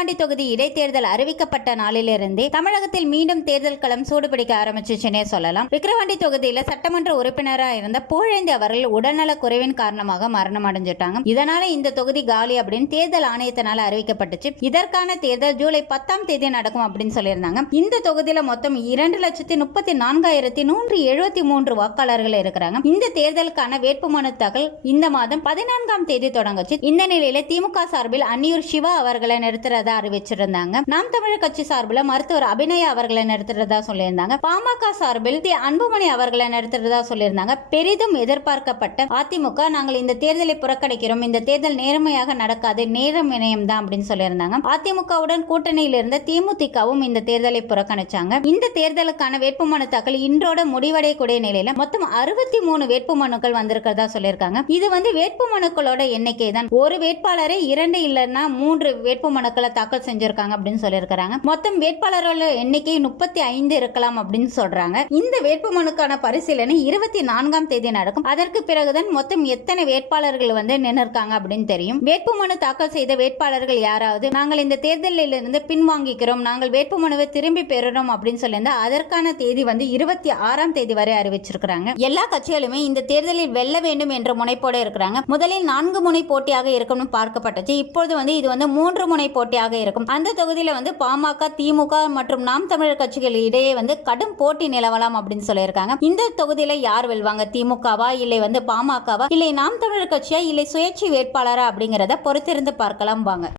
விக்கிரவாண்டி தொகுதி இடைத்தேர்தல் அறிவிக்கப்பட்ட நாளிலிருந்தே தமிழகத்தில் மீண்டும் தேர்தல் களம் சூடுபிடிக்க ஆரம்பிச்சிச்சுன்னே சொல்லலாம். விக்கிரவாண்டி தொகுதியில சட்டமன்ற உறுப்பினராக இருந்த புகழேந்தி அவர்கள் உடல்நல குறைவின் காரணமாக மரணம் அடைஞ்சிட்டாங்க. இதனால இந்த தொகுதி காலி அப்படின்னு தேர்தல் ஆணையத்தினால அறிவிக்கப்பட்டுச்சு. இதற்கான தேர்தல் ஜூலை பத்தாம் தேதி நடக்கும் அப்படின்னு சொல்லியிருந்தாங்க. இந்த தொகுதியில மொத்தம் இரண்டு லட்சத்தி முப்பத்தி நான்காயிரத்தி நூற்றி எழுபத்தி மூன்று வாக்காளர்கள் இருக்கிறாங்க. இந்த தேர்தலுக்கான வேட்புமனு தாக்கல் இந்த மாதம் பதினான்காம் தேதி தொடங்குச்சு. இந்த நிலையில திமுக சார்பில் அன்னியூர் சிவா அவர்களை நிறுத்துறதா அறிவிச்சிருந்தாங்க. நாம் தமிழர் கட்சி சார்பில் மருத்துவர் அபிநயா அவர்களை நிறுத்துறதா சொல்லியிருந்தாங்க. பாமக சார்பில் தி அன்புமணி அவர்களை நிறுத்துறதா சொல்லியிருந்தாங்க. பெரிதும் எதிர்பார்க்கப்பட்ட அதிமுக நாங்கள் இந்த தேர்தலை புறக்கணிக்கிறோம். இந்த தேர்தல் நேர்மையாக நடக்காது நேரம் இணையம் தான் அப்படின்னு சொல்லியிருந்தாங்க. அதிமுகவுடன் கூட்டணியில் இருந்த தேமுதிகவும் இந்த தேர்தலை புறக்கணிச்சாங்க. இந்த தேர்தலுக்கான வேட்புமனு தாக்கல் இன்றோட முடிவடையக்கூடிய நிலையில மொத்தம் அறுபத்தி மூணு வேட்புமனுக்கள் வந்திருக்கிறதா சொல்லியிருக்காங்க. இது வந்து வேட்புமனுக்களோட எண்ணிக்கை தான் ஒரு வேட்பாளரை இரண்டு இல்லைன்னா மூன்று வேட்புமனுக்களை தாக்கல் செஞ்சிருக்காங்க அப்படின்னு சொல்லியிருக்காங்க மொத்தம் வேட்பாளர்களோட எண்ணிக்கை முப்பத்தி ஐந்து இருக்கலாம் அப்படின்னு சொல்றாங்க. இந்த வேட்புமனுக்கான பரிசீலனை இருபத்தி நான்காம் தேதி நடக்கும். அதற்கு பிறகுதான் மொத்தம் எத்தனை வேட்பாளர்கள் வந்து நின்றுருக்காங்க அப்படின்னு தெரியும். வேட்புமனு தாக்கல் செய்த வேட்பாளர்கள் யாராவது நாங்கள் இந்த தேர்தலில் இருந்து பின்வாங்கிக்கிறோம். நாங்கள் வேட்புமனுவை திரும்பி பெறுறோம் அப்படின்னு சொல்லியிருந்தா அதற்கான தேதி வந்து இருபத்தி ஆறாம் தேதி வரை அறிவிச்சிருக்கிறாங்க. எல்லா கட்சிகளுமே இந்த தேர்தலில் வெல்ல வேண்டும் என்ற முனைப்போட இருக்கிறாங்க. முதலில் நான்கு முனை போட்டியாக இருக்கும்னு பார்க்கப்பட்டது. இப்பொழுது வந்து இது வந்து மூன்று முனை போட்டியாக இருக்கும். அந்த தொகுதியில வந்து பாமக திமுக மற்றும் நாம் தமிழர் கட்சிகள் இடையே வந்து கடும் போட்டி நிலவலாம் அப்படின்னு சொல்லியிருக்காங்க. இந்த தொகுதியில யார் வெல்வாங்க? திமுகவா இல்லை வந்து பாமகவா? இல்லை நாம் தமிழர் கட்சியா? இல்லை சுயேட்சை வேட்பாளரா அப்படிங்கிறத பொறுத்திருந்து பார்க்கலாம் வாங்க.